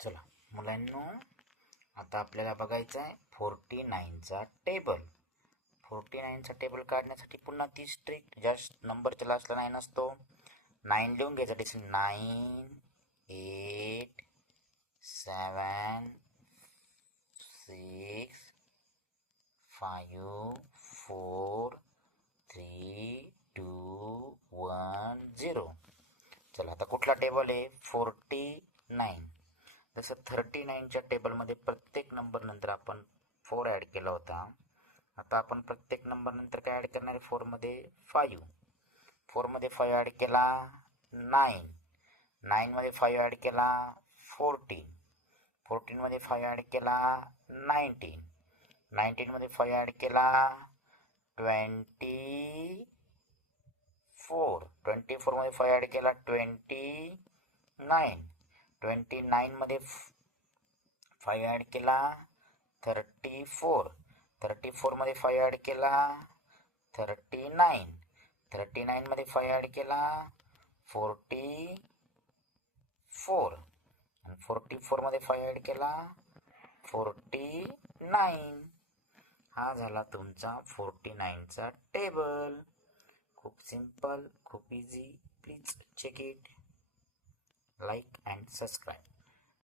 चला मुलांनो, आता आपल्याला बघायचं आहे 49चा टेबल. 49चा टेबल काढण्यासाठी पुन्हा तीच ट्रिक. जस्ट नंबरच्या लास्टला 9 असतो. 9 लिहून घ्यायचा. 9 8 7 6 5 4 3 2 1 0. चला आता कुठला टेबल आहे? 49. जसं 39च्या टेबलमध्ये प्रत्येक नंबर नंतर आपण 4 ॲड केला होता. आता आपण प्रत्येक नंबर नंतर काय ॲड करणार आहे? 4मध्ये 5. 4मध्ये 5 ॲड केला 9. 9मध्ये 5 ॲड केला 14. 14मध्ये 5 ॲड केला 19. 19मध्ये 5 ॲड केला 24. 24मध्ये 5 ॲड केला 29. 29मध्ये 5 ॲड केला 34. 34मध्ये 5 ॲड केला 39. 39मध्ये 5 ॲड केला 44. आणि 44मध्ये 5 ॲड केला 49. हा झाला तुमचा 49चा टेबल. खूप सिंपल, खूप easy. Please check it, like and subscribe.